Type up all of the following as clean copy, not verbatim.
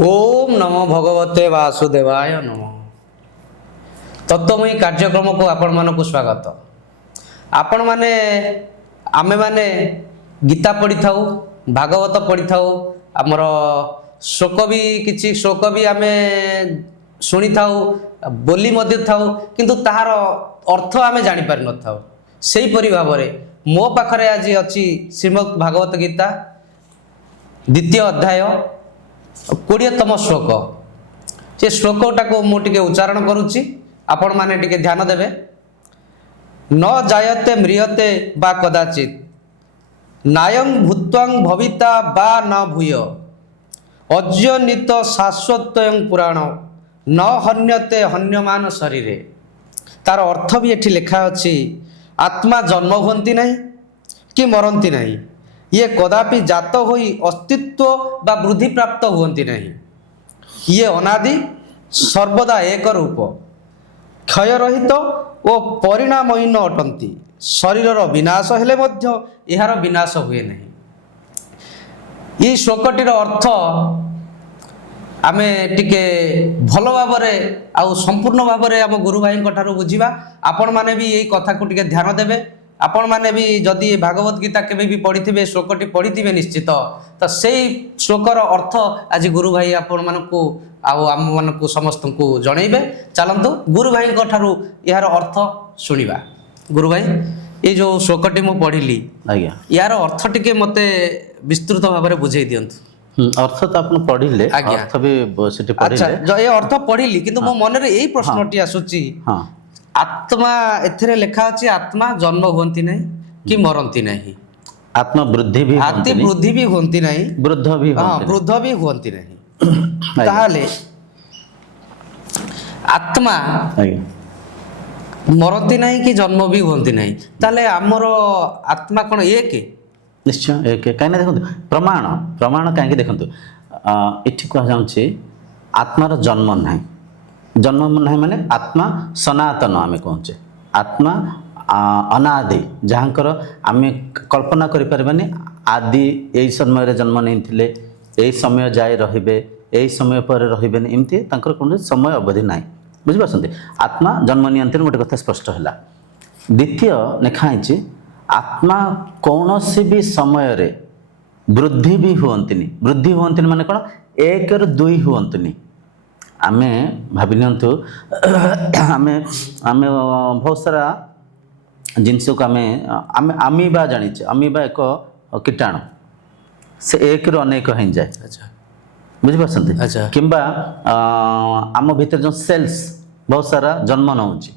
ओम नमो भगवते वासुदेवाय नमः। तत्वमयी कार्यक्रम को आपण मानक स्वागत। आपण माने आमे माने गीता पढ़ी थाउ, भागवत पढ़ी थाउ, आमर श्लोक भी किछि श्लोक भी आमे शुणी थाउ, बोली मध्य थाउ, किंतु ताहार अर्थ आमे जानि पारि न थाउ। सेही परि भाबरे मो पाखरे आज अछि श्रीमद् भागवत गीता द्वितीय अध्याय 20तम श्लोक। से श्लोकटा को मुझे उच्चारण करुच्ची, आपण माने टिके ध्यान देवे। न जायते म्रियते बा कदाचित नायं भूत्वं भविता बा न भूय अज्यनित शाश्वतयं पुराण न हन्यते हन्यमान शरीरे। तार अर्थ भी एठी लिखा अछि, आत्मा जन्म हुंती नहीं कि मरंती नहीं, ये कदापि जात होई अस्तित्व बा वृद्धि प्राप्त हुंती नहीं। ये अनादि सर्वदा एक रूप क्षय रहित ओ परिणामहीन अटंती। शरीर विनाश हेले मध्य एहार विनाश हुए नहीं। ये श्लोकटीर अर्थ आमे टिके भल भावरे आउ संपूर्ण भावरे आम गुरु भाई ठारू बुझिबा। आपण माने भी यही कथा को टिके ध्यान देवे। आपण माने भी जदि भागवत गीता केबे भी पढ़ी श्लोकटी पढ़ी निश्चित, तो सेही श्लोकर अर्थ आज गुरु भाई आपण मानकू आम मानकू समस्त को जनइबे। चलंतु गुरु भाई ठारू यार अर्थ शुणिबा। गुरु भाई ये जो श्लोकटी मु पढ़िली आज्ञा यार अर्थ टिके मते विस्तृत भाव में बुझे दियंतु। अर्थ तो आपन पढ़िले, अर्थ भी सेठी पढ़िले। अच्छा, जो ये अर्थ पढ़िली किंतु मो मन रे एही प्रश्नटी आसुची। हां, आत्मा एथिरे लेखा अछि, आत्मा जन्म हुंती नहीं कि मरंती नहीं, आत्मा वृद्धि भी आत्मा वृद्धि भी हुंती नहीं, वृद्ध भी हां वृद्ध भी हुंती नहीं। ताहाले आत्मा मरंती नहीं कि जन्म भी हुंती नहीं, ताले हमर आत्मा कोन एक? निश्चय एक। कहीं देखो प्रमाण प्रमाण कहीं देखो एठी कह जाउछि आत्मार जन्म नहीं। जन्म नहीं माने आत्मा सनातन आमे कहचे, आत्मा अनादि जहाँकर आमे कल्पना करि परबानी। आदि यही समय रे जन्म नहीं थिले, यही समय जाए रहिबे, यही समय पर रहिबेनी, एमती तांकर कोन समय अवधि नाही। बुझि पासंती आत्मा जन्म नियंत्रण गोटे कथा स्पष्ट हैला। द्वितीय लेखाइछि आत्मा कौनसी भी समय रे वृद्धि भी हुअंतिनी। वृद्धि हुअंतिनी माने कोन? एक रु दुई हुअंतिनी। आमे भाबि नियंतु आमे आमे बहुत सारा जिनस को आमे अमीबा जानिछे। अमीबा एक कीटाणु, से एक रु अनेक हो जाए। अच्छा, बुझि पासंती? अच्छा, किंबा आम भीतर जो सेल्स बहुत सारा जन्म नउछि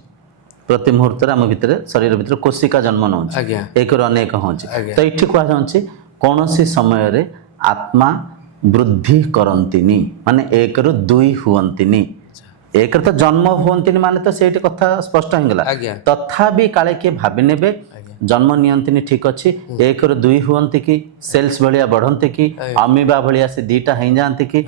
प्रति मुहूर्त आम भितर शरीर भितर कोशिका जन्म नउछि, एक रु अनेक होछि। तो एठी कहा जाउछि कोनोसी समय रे आत्मा वृद्धि करंतिनी, माने एक रु दुई हुअंतिनी। एक तो जन्म हुअंतिनी माने तो सेठी कथा स्पष्ट हिंगला। तथापि काले के भाबि नेबे जन्म नियंतिनी ठीक अछि, एक रु दुई हुअंति कि सेल्स भलिया बढ़ंति कि अमीबा भलिया से दीटा हें जानति कि।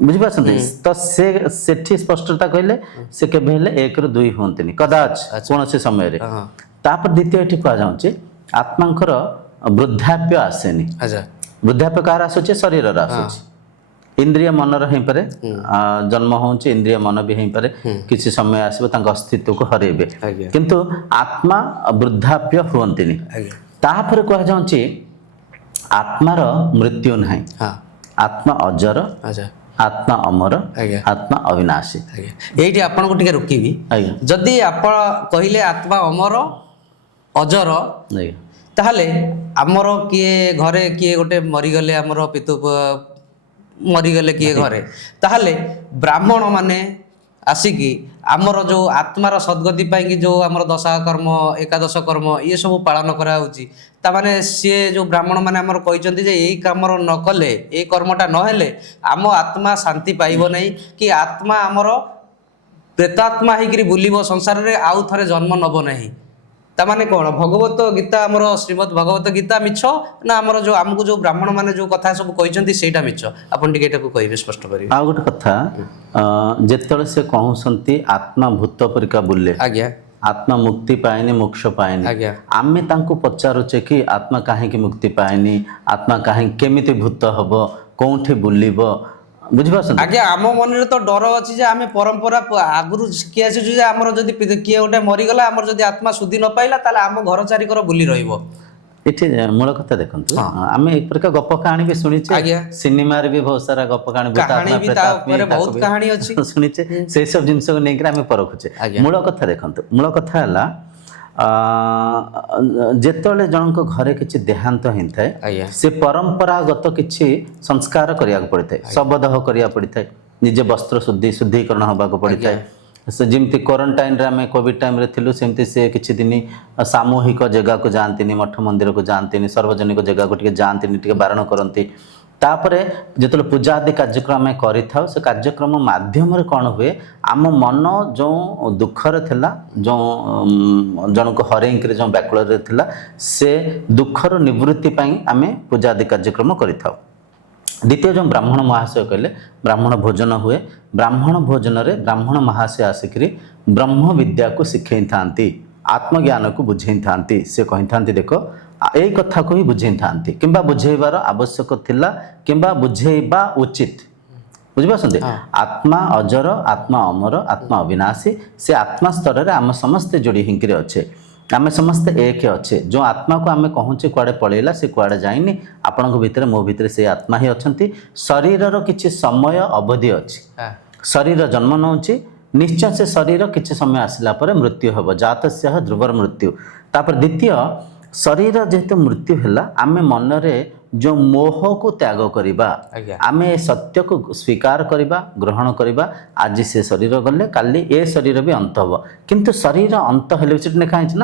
बुझि पासंती? तो से सेठी स्पष्टता कहले से केबे हेले एक रु दुई हुअंतिनी कदाच कोनोसी समय रे। तापर द्वितीय एठी कहा जाउछि आत्मांकर वृद्धाप्य आसेनी। अच्छा, वृद्धाप्य कार आसुचे? शरीर रा आसुचे। इंद्रिय मन रही परे जन्म होउचे, इंद्रिय मन भी हेई परे किछि समय आसीबो तांक अस्तित्व को हरेबे, किंतु आत्मा वृद्धाप्य हुअंतिनी। तापर कहा जाउछि आत्मार मृत्यु नाही। आत्मा अजर, आत्मा अमर, आत्मा अविनाशी। एठी आपन को टिके रुकीबी। जदि आपण कहिले आत्मा अमर अजर, ताहले आमर किए घरे किए गोटे मरीगले, आमर पितु मरीगले किए घरे, ताहले ब्राह्मण माने आसिकी आमर जो आत्मार सद्गति पाई जो आमर दशा कर्म एकादश कर्म ये सब पालन करा होची। ता माने सी जो ब्राह्मण माने आमर कहिसंती जे एई कामर न कले, एई कर्मटा न हेले आम आत्मा शांति पाइबो नै, कि आत्मा आमर प्रेतात्मा हिकरी बुलिबो संसार रे, आउ थरे जन्म नबो नहीं। ताने कौन भगवत गीता आमर श्रीमद् भगवत गीता मिछ ना आमर जो आमको जो ब्राह्मण माने जो कथा सब कहिसंती सेटा मिछ? आपन टिके एटाको कहिबे, स्पष्ट करिवे। आ गोटे कथा जेतले से कहउसंती आत्मा भूत परिका बुले, आज्ञा आत्मा मुक्ति पाएनी, मोक्ष पाएनी। आमे तांको पचारुचे कि आत्मा काहे कि मुक्ति पाएनी, आत्मा काहे केमिति भूत हबो, कोठी बुलिबो, ବୁଝିପାରୁଛନ୍ତି? ଆଜ୍ଞା ଆମ ମନରେ ତ ଡର ଅଛି ଯେ ଆମେ ପରମ୍ପରା ଆଗରୁ ଶିଖି ଆସିଛୁ ଯେ ଆମର ଯଦି କିଏ ଗୋଟେ ମରିଗଲା ଆମର ଯଦି ଆତ୍ମା ଶୁଦ୍ଧି ନ ପାଇଲା ତାହେଲେ ଆମ ଘର ଚାରିକର ବୁଲି ରହିବ। ଏଠି ମୂଳ କଥା ଦେଖନ୍ତୁ, ହଁ। ଆମେ ଏକ ପ୍ରକାର ଗପ କାହାଣୀ ବି ଶୁଣିଛେ, ଆଜ୍ଞା। ସିନେମାରେ ବି ବହୁତ ସାରା ଗପ କାହାଣୀ ଭୂତ କାହାଣୀ ଆତ୍ମା ବି ତା ପ୍ରେତାତ୍ମୀ ଉପରେ ତାକୁ ବହୁତ ବି କାହାଣୀ ଅଛି। ଶୁଣିଛେ। ସେଇ ସବୁ ଜିନିଷକୁ ନେଇକି ଆମେ ପରଖୁଛେ। ଆଜ୍ଞା। ମୂଳ କଥା ଦେଖନ୍ତୁ, ମୂଳ କଥା ହେଲା ଯେତେବେଳେ ଜଣଙ୍କ ଘରେ କିଛି ଦେହାନ୍ତ ହେଇଥାଏ ଆଜ୍ଞା। ସେ ପରମ୍ପରାଗତ କିଛି ସଂସ୍କାର କରିବାକୁ ପଡ଼ିଥାଏ, ଶବଦାହ କରିବାକୁ ପଡ଼ିଥାଏ, ନିଜେ ବସ୍ତ୍ର ଶୁଦ୍ଧିକରଣ ହେବାକୁ ପଡ଼ିଥାଏ। ସେ ଯେମିତି କ୍ୱାରେଣ୍ଟାଇନ୍ରେ ଆମେ କୋଭିଡ୍ ଟାଇମ୍ରେ ଥିଲୁ, ସେମିତି ସେ କିଛି ଦିନ ସାମୂହିକ ଜାଗାକୁ ଯାଆନ୍ତିନି, ମଠ ମନ୍ଦିରକୁ ଯାଆନ୍ତିନି, ସାର୍ବଜନିକ ଜାଗାକୁ ଟିକେ ଯାଆନ୍ତିନି, ଟିକେ ବାରଣ କରନ୍ତି। ତାପରେ ଯେତେବେଳେ ପୂଜା ଆଦି କାର୍ଯ୍ୟକ୍ରମ ଆମେ କରିଥାଉ, ସେ କାର୍ଯ୍ୟକ୍ରମ ମାଧ୍ୟମରେ କ'ଣ ହୁଏ, ଆମ ମନ ଯେଉଁ ଦୁଃଖରେ ଥିଲା, ଯେଉଁ ଜଣକୁ ହରେଇକିରି ଯେଉଁ ବ୍ୟାକୁଳରେ ଥିଲା, ସେ ଦୁଃଖର ନିବୃତ୍ତି ପାଇଁ ଆମେ ପୂଜା ଆଦି କାର୍ଯ୍ୟକ୍ରମ କରିଥାଉ। ଦ୍ୱିତୀୟ ଯେଉଁ ବ୍ରାହ୍ମଣ ମହାଶୟ କହିଲେ, ବ୍ରାହ୍ମଣ ଭୋଜନ ହୁଏ। ବ୍ରାହ୍ମଣ ଭୋଜନରେ ବ୍ରାହ୍ମଣ ମହାଶୟ ଆସିକରି ବ୍ରହ୍ମ ବିଦ୍ୟାକୁ ଶିଖେଇଥାନ୍ତି, ଆତ୍ମଜ୍ଞାନକୁ ବୁଝେଇଥାନ୍ତି। ସେ କହିଥାନ୍ତି ଦେଖ ଏଇ କଥାକୁ ହିଁ ବୁଝେଇଥାନ୍ତି, କିମ୍ବା ବୁଝେଇବାର ଆବଶ୍ୟକ ଥିଲା, କିମ୍ବା ବୁଝେଇବା ଉଚିତ। ବୁଝିପାରୁଛନ୍ତି? ଆତ୍ମା ଅଜର, ଆତ୍ମା ଅମର, ଆତ୍ମା ଅବିନାଶୀ। ସେ ଆତ୍ମା ସ୍ତରରେ ଆମେ ସମସ୍ତେ ଯୋଡ଼ି ହେଇକିରି ଅଛେ, ଆମେ ସମସ୍ତେ ଏକ ଅଛେ। ଯେଉଁ ଆତ୍ମାକୁ ଆମେ କହୁଛେ କୁଆଡ଼େ ପଳେଇଲା, ସେ କୁଆଡ଼େ ଯାଇନି। ଆପଣଙ୍କ ଭିତରେ ମୋ ଭିତରେ ସେ ଆତ୍ମା ହିଁ ଅଛନ୍ତି। ଶରୀରର କିଛି ସମୟ ଅବଧି ଅଛି। ଶରୀର ଜନ୍ମ ନେଉଛି, ନିଶ୍ଚୟ ସେ ଶରୀର କିଛି ସମୟ ଆସିଲା ପରେ ମୃତ୍ୟୁ ହେବ। ଜାତସ୍ୟ ଧ୍ରୁବର ମୃତ୍ୟୁ। ତାପରେ ଦ୍ୱିତୀୟ, ଶରୀର ଯେହେତୁ ମୃତ୍ୟୁ ହେଲା, ଆମେ ମନରେ ଯେଉଁ ମୋହକୁ ତ୍ୟାଗ କରିବା, ଆମେ ଏ ସତ୍ୟକୁ ସ୍ୱୀକାର କରିବା, ଗ୍ରହଣ କରିବା। ଆଜି ସେ ଶରୀର ଗଲେ କାଲି ଏ ଶରୀର ବି ଅନ୍ତ ହେବ। କିନ୍ତୁ ଶରୀର ଅନ୍ତ ହେଲେ ସେଠି ଲେଖା ହେଇଛି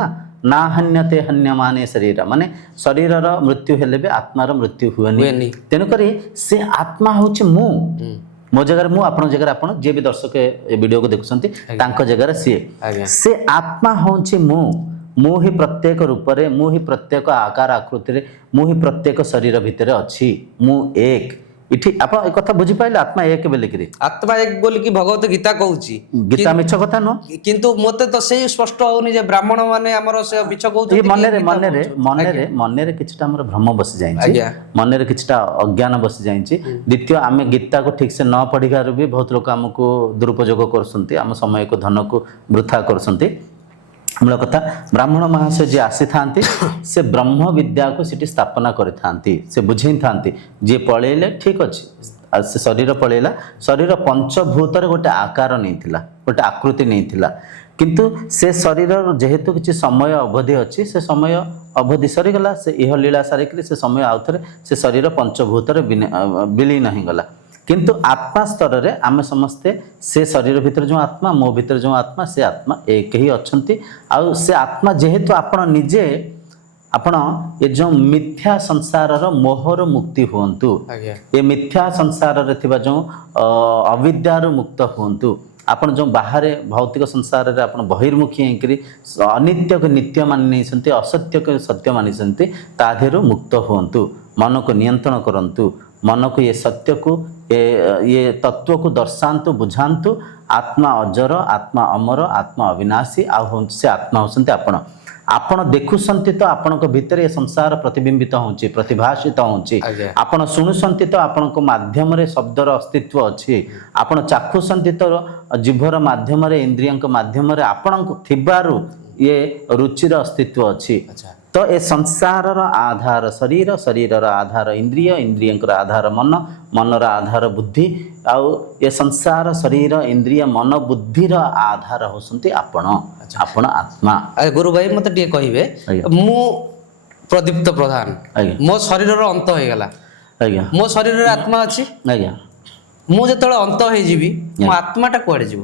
ନା ହନ୍ୟତେ ହନ୍ୟମାନେ ଶରୀର, ମାନେ ଶରୀରର ମୃତ୍ୟୁ ହେଲେ ବି ଆତ୍ମାର ମୃତ୍ୟୁ ହୁଏନି। ତେଣୁକରି ସେ ଆତ୍ମା ହେଉଛି ମୁଁ। ମୋ ଜାଗାରେ ମୁଁ, ଆପଣଙ୍କ ଜାଗାରେ ଆପଣ, ଯିଏ ବି ଦର୍ଶକ ଏ ଭିଡ଼ିଓକୁ ଦେଖୁଛନ୍ତି ତାଙ୍କ ଜାଗାରେ ସିଏ। ସେ ଆତ୍ମା ହେଉଛି ମୁଁ ହିଁ ପ୍ରତ୍ୟେକ ରୂପରେ, ମୁଁ ହିଁ ପ୍ରତ୍ୟେକ ଆକାର ଆକୃତିରେ, ମୁଁ ହିଁ ପ୍ରତ୍ୟେକ ଶରୀର ଭିତରେ ଅଛି। ମୁଁ ଏକ। ଏଠି ଆପଣ ଏ କଥା ବୁଝିପାରିଲେ, ଆତ୍ମା ଏକ ବୋଲିକିରି। ଆତ୍ମା ଏକ ବୋଲିକି ଭଗବତ ଗୀତା କହୁଛି। ଗୀତା ମିଛ କଥା ନୁହଁ, କିନ୍ତୁ ମତେ ତ ସେଇ ସ୍ପଷ୍ଟ ହଉନି ଯେ ବ୍ରାହ୍ମଣ ମାନେ ଆମର ସେ ମିଛ କହୁଛନ୍ତି। ମନରେ କିଛିଟା ଆମର ଭ୍ରମ ବସି ଯାଇଛି, ମନରେ କିଛିଟା ଅଜ୍ଞାନ ବସି ଯାଇଛି। ଦ୍ୱିତୀୟ, ଆମେ ଗୀତାକୁ ଠିକ୍ ସେ ନ ପଢ଼ିବାରୁ ବି ବହୁତ ଲୋକ ଆମକୁ ଦୁରୁପଯୋଗ କରୁଛନ୍ତି, ଆମ ସମୟକୁ ଧନକୁ ବୃଥା କରୁଛନ୍ତି। ମୂଳ କଥା, ବ୍ରାହ୍ମଣ ମହାଶୟ ଯିଏ ଆସିଥାନ୍ତି ସେ ବ୍ରହ୍ମ ବିଦ୍ୟାକୁ ସେଠି ସ୍ଥାପନା କରିଥାନ୍ତି, ସେ ବୁଝେଇଥାନ୍ତି। ଯିଏ ପଳେଇଲେ ଠିକ୍ ଅଛି, ସେ ଶରୀର ପଳେଇଲା, ଶରୀର ପଞ୍ଚଭୂତରେ ଗୋଟେ ଆକାର ନେଇଥିଲା, ଗୋଟେ ଆକୃତି ନେଇଥିଲା। କିନ୍ତୁ ସେ ଶରୀରର ଯେହେତୁ କିଛି ସମୟ ଅବଧି ଅଛି, ସେ ସମୟ ଅବଧି ସରିଗଲା, ସେ ଇହଲୀଳା ସାରିକିରି ସେ ସମୟ ଆଉଥରେ ସେ ଶରୀର ପଞ୍ଚଭୂତରେ ବିଲୀନ ହେଇଗଲା। କିନ୍ତୁ ଆତ୍ମା ସ୍ତରରେ ଆମେ ସମସ୍ତେ ସେ ଶରୀର ଭିତରେ ଯେଉଁ ଆତ୍ମା, ମୋ ଭିତରେ ଯେଉଁ ଆତ୍ମା, ସେ ଆତ୍ମା ଏକ ହିଁ ଅଛନ୍ତି। ଆଉ ସେ ଆତ୍ମା ଯେହେତୁ ଆପଣ ନିଜେ, ଆପଣ ଏ ଯେଉଁ ମିଥ୍ୟା ସଂସାରର ମୋହରୁ ମୁକ୍ତି ହୁଅନ୍ତୁ, ଏ ମିଥ୍ୟା ସଂସାରରେ ଥିବା ଯେଉଁ ଅବିଦ୍ୟାରୁ ମୁକ୍ତ ହୁଅନ୍ତୁ। ଆପଣ ଯେଉଁ ବାହାରେ ଭୌତିକ ସଂସାରରେ ଆପଣ ବହିର୍ମୁଖୀ ହେଇକରି ଅନିତ୍ୟକୁ ନିତ୍ୟ ମାନି ନେଇଛନ୍ତି, ଅସତ୍ୟକୁ ସତ୍ୟ ମାନିଛନ୍ତି, ତା ଦେହରୁ ମୁକ୍ତ ହୁଅନ୍ତୁ। ମନକୁ ନିୟନ୍ତ୍ରଣ କରନ୍ତୁ, ମନକୁ ଏ ସତ୍ୟକୁ ଏ ତତ୍ତ୍ୱକୁ ଦର୍ଶାନ୍ତୁ, ବୁଝାନ୍ତୁ। ଆତ୍ମା ଅଜର, ଆତ୍ମା ଅମର, ଆତ୍ମା ଅବିନାଶୀ। ଆଉ ସେ ଆତ୍ମା ହେଉଛନ୍ତି ଆପଣ। ଆପଣ ଦେଖୁଛନ୍ତି ତ ଆପଣଙ୍କ ଭିତରେ ଏ ସଂସାର ପ୍ରତିବିମ୍ବିତ ହେଉଛି, ପ୍ରତିଭାସିତ ହେଉଛି। ଆପଣ ଶୁଣୁଛନ୍ତି ତ ଆପଣଙ୍କ ମାଧ୍ୟମରେ ଶବ୍ଦର ଅସ୍ତିତ୍ୱ ଅଛି। ଆପଣ ଚାଖୁଛନ୍ତି ତ ଜିଭର ମାଧ୍ୟମରେ, ଇନ୍ଦ୍ରିୟଙ୍କ ମାଧ୍ୟମରେ ଆପଣଙ୍କୁ ଥିବାରୁ ଇଏ ରୁଚିର ଅସ୍ତିତ୍ୱ ଅଛି। ତ ଏ ସଂସାରର ଆଧାର ଶରୀର, ଶରୀରର ଆଧାର ଇନ୍ଦ୍ରିୟ, ଇନ୍ଦ୍ରିୟଙ୍କର ଆଧାର ମନ, ମନର ଆଧାର ବୁଦ୍ଧି। ଆଉ ଏ ସଂସାର ଶରୀର ଇନ୍ଦ୍ରିୟ ମନ ବୁଦ୍ଧିର ଆଧାର ହେଉଛନ୍ତି ଆପଣ, ଆପଣ ଆତ୍ମା। ଗୁରୁ ଭାଇ ମତେ ଟିକେ କହିବେ, ମୁଁ ପ୍ରଦୀପ୍ତ ପ୍ରଧାନ, ମୋ ଶରୀରର ଅନ୍ତ ହେଇଗଲା, ମୋ ଶରୀରରେ ଆତ୍ମା ଅଛି। ମୁଁ ଯେତେବେଳେ ଅନ୍ତ ହେଇଯିବି, ମୋ ଆତ୍ମାଟା କୁଆଡେ ଯିବ?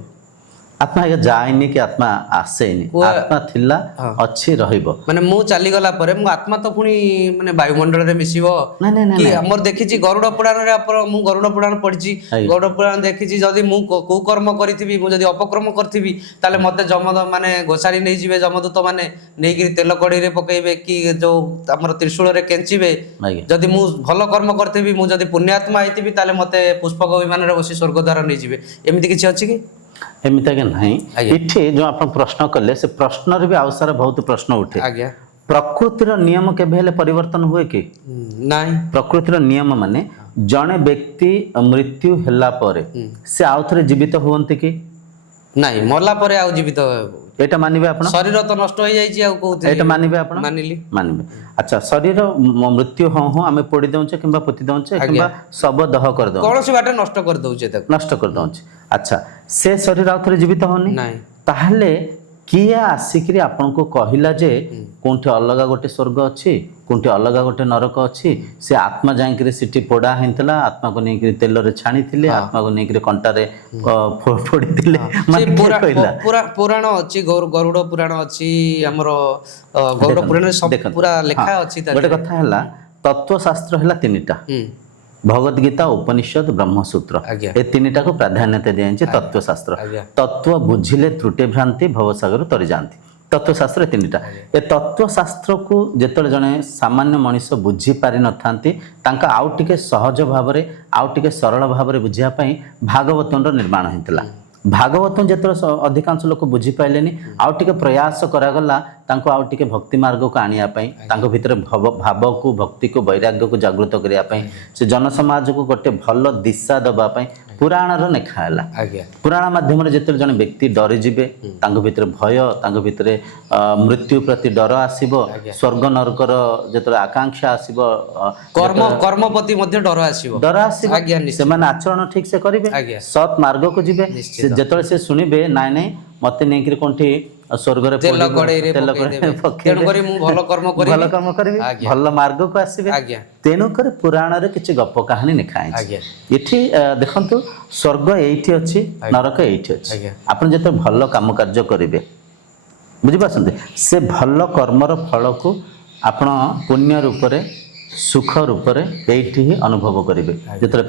ଆତ୍ମା ଆଜ୍ଞା ଯାଏନି କି ଆତ୍ମା ଆସେନି, ଆତ୍ମା ଥିଲା, ଅଛି, ରହିବ। ମାନେ ମୁଁ ଚାଲିଗଲା ପରେ ମୋ ଆତ୍ମା ତ ପୁଣି ମାନେ ବାୟୁମଣ୍ଡଳରେ ମିଶିବ କି? ଆମର ଦେଖିଛି ଗରୁଡ଼ ପୁରାଣରେ, ମୁଁ ଗରୁଡ଼ ପୁରାଣ ପଢିଛି, ଗରୁଡ଼ ପୁରାଣ ଦେଖିଛି, ଯଦି ମୁଁ କୋଉ କର୍ମ କରିଥିବି, ମୁଁ ଯଦି ଅପକର୍ମ କରିଥିବି, ତାହେଲେ ମତେ ମାନେ ଘୋଷାରି ନେଇଯିବେ ଯମଦୂତ ମାନେ, ନେଇକିରି ତେଲ କଢ଼େଇରେ ପକେଇବେ କି ଯୋଉ ଆମର ତ୍ରିଶୂଳରେ କେଞ୍ଚିବେ। ଯଦି ମୁଁ ଭଲ କର୍ମ କରିଥିବି, ମୁଁ ଯଦି ପୁଣ୍ୟାତ୍ମା ହେଇଥିବି, ତାହେଲେ ମତେ ପୁଷ୍ପକ ବିମାନରେ ବସି ସ୍ୱର୍ଗ ଦ୍ୱାର ନେଇଯିବେ। ଏମିତି କିଛି ଅଛି କି? ଏମିତି ଆଜ୍ଞା ନାହିଁ। ଏଠି ଯୋଉ ଆପଣ ପ୍ରଶ୍ନ କଲେ, ସେ ପ୍ରଶ୍ନରେ ବି ଆଉ ସାରା ବହୁତ ପ୍ରଶ୍ନ ଉଠେ। ପ୍ରକୃତିର ନିୟମ କେବେ ହେଲେ ପରିବର୍ତ୍ତନ ହୁଏ କି? ନାହିଁ। ପ୍ରକୃତିର ନିୟମ ମାନେ ଜଣେ ବ୍ୟକ୍ତି ମୃତ୍ୟୁ ହେଲା ପରେ ସେ ଆଉ ଥରେ ଜୀବିତ ହୁଅନ୍ତି କି? ନାଇଁ ମଲା ପରେ ଆଉ ଜୀବିତ ଏଇଟା ମାନିବେ ଆପଣ? ଶରୀର ତ ନଷ୍ଟ ହେଇଯାଇଛି ଆଉ କୋଉଠି ଏଇଟା ମାନିବେ ଆପଣ? ମାନିଲି। ମାନିବେ। ଆଚ୍ଛା, ଶରୀର ମୃତ୍ୟୁ ହଁ ହଁ ଆମେ ପୋଡ଼ି ଦଉଛେ କିମ୍ବା ପୋତି ଦଉଛେ କିମ୍ବା ଶବ ଦହ କରିଦଉଛେ, କୌଣସି ବାଟେ ନଷ୍ଟ କରିଦଉଛେ ତାକୁ। ନଷ୍ଟ କରିଦଉଛେ। ଆଚ୍ଛା, ସେ ଶରୀର ଆଉ ଥରେ ଜୀବିତ ହଉନି? ନାଇଁ। ତାହେଲେ କିଏ ଆସିକିରି ଆପଣଙ୍କୁ କହିଲା ଯେ କୋଉଠି ଅଲଗା ଗୋଟେ ସ୍ୱର୍ଗ ଅଛି, କୋଉଠି ଅଲଗା ଗୋଟେ ନରକ ଅଛି, ସେ ଆତ୍ମା ଯାଇକିରି ସେଠି ପୋଡ଼ା ହେଇଥିଲା, ଆତ୍ମାକୁ ନେଇକିରି ତେଲରେ ଛାଣିଥିଲେ, ଆତ୍ମାକୁ ନେଇକିରି କଣ୍ଟାରେ ପୋଡ଼ିଥିଲେ, ମାନେ କିଏ କହିଲା? ପୁରାଣ ଅଛି, ଗରୁଡ଼ ପୁରାଣ ଅଛି, ଆମର ଗରୁଡ଼ ପୁରାଣରେ ସବୁ ପୁରା ଲେଖା ଅଛି। ଗୋଟେ କଥା ହେଲା, ତତ୍ତ୍ୱଶାସ୍ତ୍ର ହେଲା ତିନିଟା, ଭଗବତ ଗୀତା, ଉପନିଷଦ, ବ୍ରହ୍ମସୂତ୍ର, ଆଜ୍ଞା। ଏ ତିନିଟାକୁ ପ୍ରାଧାନ୍ୟତା ଦିଆଯାଇଛି ତତ୍ତ୍ୱଶାସ୍ତ୍ର। ଆଜ୍ଞା। ତତ୍ତ୍ୱ ବୁଝିଲେ ତ୍ରୁଟି ଭ୍ରାନ୍ତି ଭବସାଗର ତରି ଯାଆନ୍ତି। ତତ୍ତ୍ୱଶାସ୍ତ୍ର ତିନିଟା। ଏ ତତ୍ତ୍ୱଶାସ୍ତ୍ରକୁ ଯେତେବେଳେ ଜଣେ ସାମାନ୍ୟ ମଣିଷ ବୁଝି ପାରିନଥାନ୍ତି, ତାଙ୍କ ଆଉ ଟିକେ ସହଜ ଭାବରେ, ଆଉ ଟିକେ ସରଳ ଭାବରେ ବୁଝିବା ପାଇଁ ଭାଗବତର ନିର୍ମାଣ ହେଇଥିଲା। ଭାଗବତ ଯେତେବେଳେ ଅଧିକାଂଶ ଲୋକ ବୁଝିପାରିଲେନି, ଆଉ ଟିକେ ପ୍ରୟାସ କରାଗଲା ତାଙ୍କୁ ଆଉ ଟିକେ ଭକ୍ତି ମାର୍ଗକୁ ଆଣିବା ପାଇଁ, ତାଙ୍କ ଭିତରେ ଭାବକୁ, ଭକ୍ତିକୁ, ବୈରାଗ୍ୟକୁ ଜାଗୃତ କରିବା ପାଇଁ, ସେ ଜନସମାଜକୁ ଗୋଟେ ଭଲ ଦିଶା ଦେବା ପାଇଁ ପୁରାଣର ଲେଖା ହେଲା। ପୁରାଣ ମାଧ୍ୟମରେ ଯେତେବେଳେ ଜଣେ ବ୍ୟକ୍ତି ଡରିଯିବେ, ତାଙ୍କ ଭିତରେ ଭୟ, ତାଙ୍କ ଭିତରେ ମୃତ୍ୟୁ ପ୍ରତି ଡର ଆସିବ, ସ୍ୱର୍ଗ ନରକର ଯେତେବେଳେ ଆକାଂକ୍ଷା ଆସିବ, କର୍ମ ପ୍ରତି ମଧ୍ୟ ଡର ଆସିବ, ସେମାନେ ଆଚରଣ ଠିକ ସେ କରିବେ, ସତ୍ ମାର୍ଗକୁ ଯିବେ। ଯେତେବେଳେ ସେ ଶୁଣିବେ ନାଇଁ ନାଇଁ ମତେ ନେଇକିରି କୋଉଠି ସ୍ୱର୍ଗରେ ତେଲ କଡ଼େଇରେ ମୁଁ ଭଲ କର୍ମ କରିବି, ଭଲ ମାର୍ଗକୁ ଆସିବେ। ତେଣୁକରି ପୁରାଣରେ କିଛି ଗପ କାହାଣୀ ଲେଖା ହେଇଛି। ଏଠି ଦେଖନ୍ତୁ, ସ୍ୱର୍ଗ ଏଇଠି ଅଛି, ନରକ ଏଇଠି ଅଛି। ଆପଣ ଯେତେବେଳେ ଭଲ କାମ କାର୍ଯ୍ୟ କରିବେ, ବୁଝିପାରୁଛନ୍ତି, ସେ ଭଲ କର୍ମର ଫଳକୁ ଆପଣ ପୁଣ୍ୟ ରୂପରେ, ସୁଖ ରୂପରେ ଏଇଠି ହିଁ ଅନୁଭବ କରିବେ। ଯେତେବେଳେ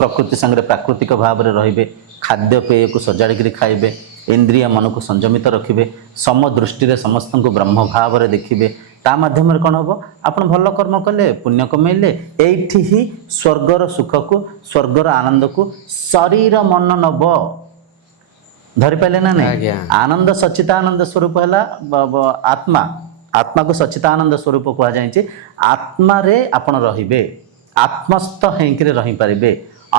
ପ୍ରକୃତି ସାଙ୍ଗରେ ପ୍ରାକୃତିକ ଭାବରେ ରହିବେ, ଖାଦ୍ୟପେୟକୁ ସଜାଡ଼ିକିରି ଖାଇବେ, ଇନ୍ଦ୍ରିୟ ମନକୁ ସଂଯମିତ ରଖିବେ, ସମଦୃଷ୍ଟିରେ ସମସ୍ତଙ୍କୁ ବ୍ରହ୍ମ ଭାବରେ ଦେଖିବେ, ତା ମାଧ୍ୟମରେ କ'ଣ ହେବ? ଆପଣ ଭଲ କର୍ମ କଲେ, ପୁଣ୍ୟ କମେଇଲେ, ଏଇଠି ହିଁ ସ୍ୱର୍ଗର ସୁଖକୁ, ସ୍ୱର୍ଗର ଆନନ୍ଦକୁ ଶରୀର ମନ ନବ। ଧରିପାରିଲେ ନା ନାଇଁ? ଆନନ୍ଦ ସଚ୍ଚିଦାନନ୍ଦ ସ୍ୱରୂପ ହେଲା ଆତ୍ମା। ଆତ୍ମାକୁ ସଚ୍ଚିଦାନନ୍ଦ ସ୍ୱରୂପ କୁହାଯାଇଛି। ଆତ୍ମାରେ ଆପଣ ରହିବେ, ଆତ୍ମସ୍ଥ ହେଇକିରି ରହିପାରିବେ,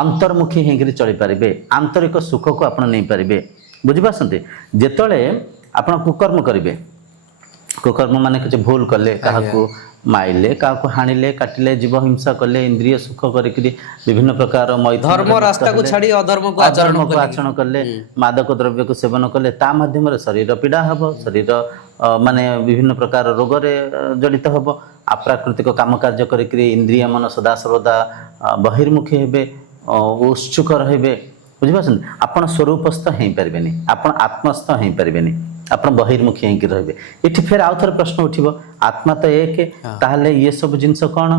ଅନ୍ତର୍ମୁଖୀ ହେଇକିରି ଚଳିପାରିବେ, ଆନ୍ତରିକ ସୁଖକୁ ଆପଣ ନେଇପାରିବେ। ବୁଝିପାରୁଛନ୍ତି? ଯେତେବେଳେ ଆପଣ କୁକର୍ମ କରିବେ, କୁକର୍ମ ମାନେ କିଛି ଭୁଲ କଲେ, କାହାକୁ ମାଇଲେ, କାହାକୁ ହାଣିଲେ, କାଟିଲେ, ଜୀବ ହିଂସା କଲେ, ଇନ୍ଦ୍ରିୟ ସୁଖ କରିକିରି ବିଭିନ୍ନ ପ୍ରକାର ଧର୍ମ ରାସ୍ତାକୁ ଛାଡ଼ି ଅଧର୍ମକୁ ଆଚରଣ କଲେ, ମାଦକ ଦ୍ରବ୍ୟକୁ ସେବନ କଲେ, ତା ମାଧ୍ୟମରେ ଶରୀର ପୀଡ଼ା ହେବ, ଶରୀର ମାନେ ବିଭିନ୍ନ ପ୍ରକାର ରୋଗରେ ଜଡ଼ିତ ହେବ। ଅପ୍ରାକୃତିକ କାମ କାର୍ଯ୍ୟ କରିକିରି ଇନ୍ଦ୍ରିୟ ମନ ସଦାସର୍ବଦା ବହିର୍ମୁଖୀ ହେବେ, ଉତ୍ସୁକ ରହିବେ। ବୁଝିପାରୁଛନ୍ତି? ଆପଣ ସ୍ୱରୂପସ୍ଥ ହେଇପାରିବେନି, ଆପଣ ଆତ୍ମସ୍ଥ ହେଇପାରିବେନି, ଆପଣ ବହିର୍ମୁଖୀ ହେଇକି ରହିବେ। ଏଠି ଫେର ଆଉ ଥରେ ପ୍ରଶ୍ନ ଉଠିବ, ଆତ୍ମା ତ ଏକ, ତାହେଲେ ଇଏ ସବୁ ଜିନିଷ କ'ଣ?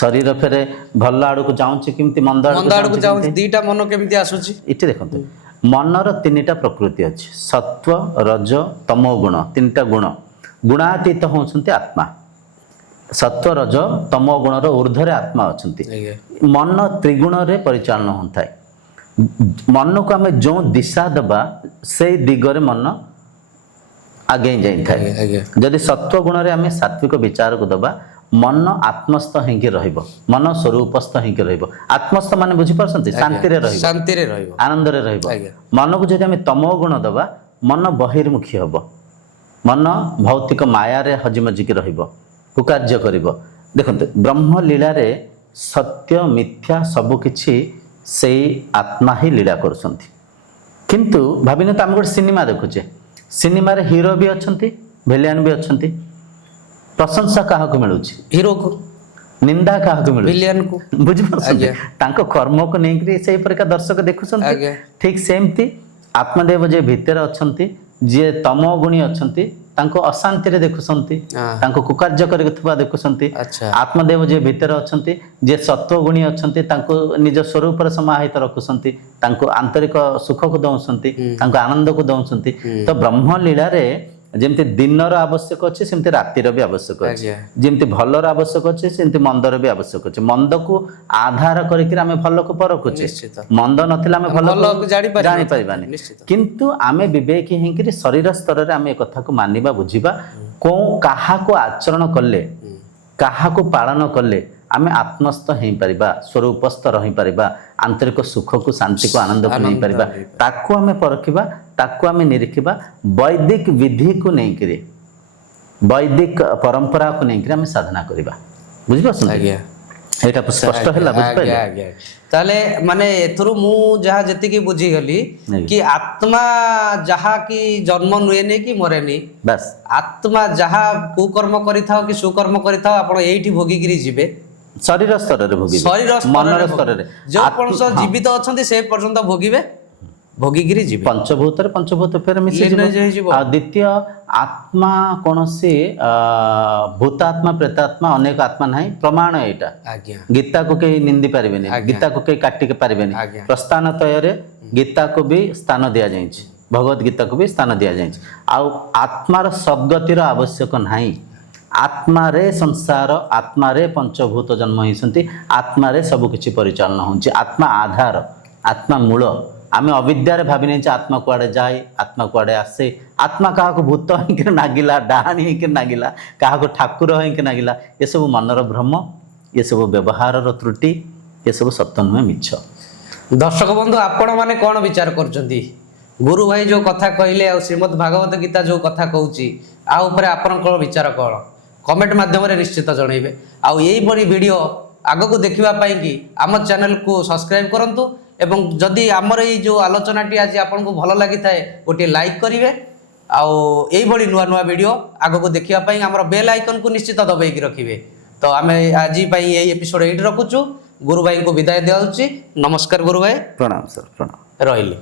ଶରୀର ଫେରେ ଭଲ ଆଡ଼କୁ ଯାଉଛି କେମିତି, ମନ୍ଦ ଆଡ଼କୁ ଯାଉଛି, ଦିଟା ମନ କେମିତି ଆସୁଛି? ଏଠି ଦେଖନ୍ତୁ, ମନର ତିନିଟା ପ୍ରକୃତି ଅଛି, ସତ୍ଵ, ରଜ, ତମୋ ଗୁଣ, ତିନିଟା ଗୁଣ। ଗୁଣାତୀତ ହେଉଛନ୍ତି ଆତ୍ମା। ସତ୍ଵ, ରଜ, ତମୋ ଗୁଣର ଊର୍ଦ୍ଧ୍ୱରେ ଆତ୍ମା ଅଛନ୍ତି। ମନ ତ୍ରିଗୁଣରେ ପରିଚାଳନା ହୋଇଥାଏ। ମନକୁ ଆମେ ଯେଉଁ ଦିଶା ଦେବା, ସେଇ ଦିଗରେ ମନ ଆଗେଇ ଯାଇଥାଏ। ଯଦି ସତ୍ଵ ଗୁଣରେ ଆମେ ସାତ୍ବିକ ବିଚାରକୁ ଦେବା, ମନ ଆତ୍ମସ୍ଥ ହେଇକି ରହିବ, ମନ ସ୍ୱରୂପସ୍ଥ ହେଇକି ରହିବ। ଆତ୍ମସ୍ଥ ମାନେ ବୁଝିପାରୁଛନ୍ତି? ଶାନ୍ତିରେ ରହିବ, ଆନନ୍ଦରେ ରହିବ। ମନକୁ ଯଦି ଆମେ ତମୋ ଗୁଣ ଦେବା, ମନ ବହିର୍ମୁଖୀ ହେବ, ମନ ଭୌତିକ ମାୟାରେ ହଜିମଜିକି ରହିବ, କୁକାର୍ଯ୍ୟ କରିବ। ଦେଖନ୍ତୁ, ବ୍ରହ୍ମ ଲୀଳାରେ ସତ୍ୟ ମିଥ୍ୟା ସବୁକିଛି ସେଇ ଆତ୍ମା ହିଁ ଲୀଳା କରୁଛନ୍ତି। କିନ୍ତୁ ଭାବିନିଅନ୍ତୁ, ଆମେ ଗୋଟେ ସିନେମା ଦେଖୁଛେ, ସିନେମାରେ ହିରୋ ବି ଅଛନ୍ତି, ଭିଲିଆନ୍ ବି ଅଛନ୍ତି। ପ୍ରଶଂସା କାହାକୁ ମିଳୁଛି? ହିରୋକୁ। ନିନ୍ଦା କାହାକୁ ମିଳୁଛି? ଭିଲିଆନ୍‌କୁ। ବୁଝିପାରୁଛନ୍ତି? ତାଙ୍କ କର୍ମକୁ ନେଇକରି ସେଇ ପରିକା ଦର୍ଶକ ଦେଖୁଛନ୍ତି। ଠିକ ସେମିତି ଆତ୍ମଦେବ ଯିଏ ଭିତରେ ଅଛନ୍ତି, ଯିଏ ତମୋ ଗୁଣୀ ଅଛନ୍ତି, ତାଙ୍କୁ ଅଶାନ୍ତିରେ ଦେଖୁଛନ୍ତି, ତାଙ୍କୁ କୁକାର୍ଯ୍ୟ କରୁଥିବା ଦେଖୁଛନ୍ତି। ଆତ୍ମଦେବ ଯିଏ ଭିତରେ ଅଛନ୍ତି, ଯିଏ ସତ୍ୱ ଗୁଣୀ ଅଛନ୍ତି, ତାଙ୍କୁ ନିଜ ସ୍ୱରୂପରେ ସମାହିତ ରଖୁଛନ୍ତି, ତାଙ୍କୁ ଆନ୍ତରିକ ସୁଖକୁ ଦଉଛନ୍ତି, ତାଙ୍କୁ ଆନନ୍ଦକୁ ଦଉଛନ୍ତି। ତ ବ୍ରହ୍ମ ଲୀଳାରେ ଯେମିତି ଦିନର ଆବଶ୍ୟକ ଅଛି, ସେମିତି ରାତିର ବି ଆବଶ୍ୟକ ଅଛି। ଯେମିତି ଭଲର ଆବଶ୍ୟକ ଅଛି, ସେମିତି ମନ୍ଦର ବି ଆବଶ୍ୟକ ଅଛି। ମନ୍ଦକୁ ଆଧାର କରିକି ଆମେ ଭଲକୁ ପରଖୁଛେ, ମନ୍ଦ ନଥିଲେ ଆମେ ଭଲକୁ ଜାଣିପାରିବାନି। କିନ୍ତୁ ଆମେ ବିବେକୀ ହେଇକିରି ଶରୀର ସ୍ତରରେ ଆମେ ଏ କଥାକୁ ମାନିବା, ବୁଝିବା, କାହାକୁ ଆଚରଣ କଲେ, କାହାକୁ ପାଳନ କଲେ ଆମେ ଆତ୍ମସ୍ଥ ହେଇପାରିବା, ସ୍ୱରୂପସ୍ଥ ରହିପାରିବା, ଆନ୍ତରିକ ସୁଖକୁ ଶାନ୍ତିକୁ ଆନନ୍ଦକୁ ନେଇପାରିବା, ତାକୁ ଆମେ ପରଖିବା, ତାକୁ ଆମେ ନିରୀଖିବା, ବୈଦିକ ବିଧିକୁ ନେଇକିରି ବୈଦିକ ପରମ୍ପରାକୁ ନେଇକିରି ଆମେ ସାଧନା କରିବା। ବୁଝିପାରୁଛନ୍ତି? ଆଜ୍ଞା ଏଇଟା ସ୍ପଷ୍ଟ ହେଲା, ବୁଝିପାରିଲେ? ଆଜ୍ଞା। ତାହେଲେ ମାନେ ଏଥିରୁ ମୁଁ ଯାହା ଯେତିକି ବୁଝିଗଲି କି ଆତ୍ମା ଯାହା କି ଜନ୍ମ ନୁହେନି କି ମରେନି, ବାସ୍ ଆତ୍ମା ଯାହା କୁକର୍ମ କରିଥାଉ କି ସୁକର୍ମ କରିଥାଉ ଆପଣ ଏଇଠି ଭୋଗିକିରି ଯିବେ। ଶରୀର ସ୍ତରରେ ଭୋଗିବେ, ଶରୀର ମନର ସ୍ତରରେ ଯୋଉ ପର୍ଯ୍ୟନ୍ତ ଜୀବିତ ଅଛନ୍ତି ସେ ପର୍ଯ୍ୟନ୍ତ ଭୋଗିବେ, ଭୋଗିକିରି ଯିବେ। ପଞ୍ଚଭୂତରେ ପଞ୍ଚଭୂତ ଫେରେ ମିଶିଯିବ। ଲିନ ହେଇଯିବ। ଆଉ ଦ୍ୱିତୀୟ, ଆତ୍ମା କୌଣସି ଭୂତାତ୍ମା ପ୍ରେତାତ୍ମା ଅନେକ ଆତ୍ମା ନାହିଁ, ପ୍ରମାଣ ଏଇଟା। ଆଜ୍ଞା ଗୀତାକୁ କେହି ନିନ୍ଦି ପାରିବେନି, ଆଜ୍ଞା। ଗୀତାକୁ କେହି କାଟି ପାରିବେନି। ଆଜ୍ଞା। ପ୍ରସ୍ଥାନତୟରେ ଗୀତାକୁ ବି ସ୍ଥାନ ଦିଆଯାଇଛି, ଭଗବତ ଗୀତାକୁ ବି ସ୍ଥାନ ଦିଆଯାଇଛି। ଆଉ ଆତ୍ମାର ସଦ୍ଗତିର ଆବଶ୍ୟକ ନାହିଁ। ଆତ୍ମାରେ ସଂସାର, ଆତ୍ମାରେ ପଞ୍ଚଭୂତ ଜନ୍ମ ହେଇଛନ୍ତି, ଆତ୍ମାରେ ସବୁ କିଛି ପରିଚାଳନା ହେଉଛି। ଆତ୍ମା ଆଧାର, ଆତ୍ମା ମୂଳ। ଆମେ ଅବିଦ୍ୟାରେ ଭାବି ନେଇଛେ ଆତ୍ମା କୁଆଡ଼େ ଯାଏ, ଆତ୍ମା କୁଆଡ଼େ ଆସେ, ଆତ୍ମା କାହାକୁ ଭୂତ ହେଇକି ନାଗିଲା, ଡାହାଣୀ ହେଇକି ନାଗିଲା, କାହାକୁ ଠାକୁର ହେଇକି ନାଗିଲା, ଏସବୁ ମନର ଭ୍ରମ, ଏସବୁ ବ୍ୟବହାରର ତ୍ରୁଟି, ଏସବୁ ସତ୍ୟ ନୁହେଁ, ମିଛ। ଦର୍ଶକ ବନ୍ଧୁ ଆପଣ ମାନେ କଣ ବିଚାର କରୁଛନ୍ତି? ଗୁରୁ ଭାଇ ଯୋଉ କଥା କହିଲେ ଆଉ ଶ୍ରୀମଦ୍ ଭାଗବତ ଗୀତା ଯୋଉ କଥା କହୁଛି, ଆ ଉପରେ ଆପଣଙ୍କର ବିଚାର କଣ? କମେଣ୍ଟ ମାଧ୍ୟମରେ ନିଶ୍ଚିତ ଜଣେଇବେ। ଆଉ ଏଇଭଳି ଭିଡ଼ିଓ ଆଗକୁ ଦେଖିବା ପାଇଁ କି ଆମ ଚ୍ୟାନେଲକୁ ସବସ୍କ୍ରାଇବ୍ କରନ୍ତୁ ଏବଂ ଯଦି ଆମର ଏଇ ଯୋଉ ଆଲୋଚନାଟି ଆଜି ଆପଣଙ୍କୁ ଭଲ ଲାଗିଥାଏ ଗୋଟିଏ ଲାଇକ୍ କରିବେ। ଆଉ ଏଇଭଳି ନୂଆ ନୂଆ ଭିଡ଼ିଓ ଆଗକୁ ଦେଖିବା ପାଇଁ ଆମର ବେଲ୍ ଆଇକନ୍କୁ ନିଶ୍ଚିତ ଦବେଇକି ରଖିବେ। ତ ଆମେ ଆଜି ପାଇଁ ଏଇ ଏପିସୋଡ଼ ଏଇଠି ରଖୁଛୁ। ଗୁରୁ ଭାଇଙ୍କୁ ବିଦାୟ ଦିଆଯାଉଛି। ନମସ୍କାର ଗୁରୁ ଭାଇ, ପ୍ରଣାମ ସାର୍, ପ୍ରଣାମ। ରହିଲି।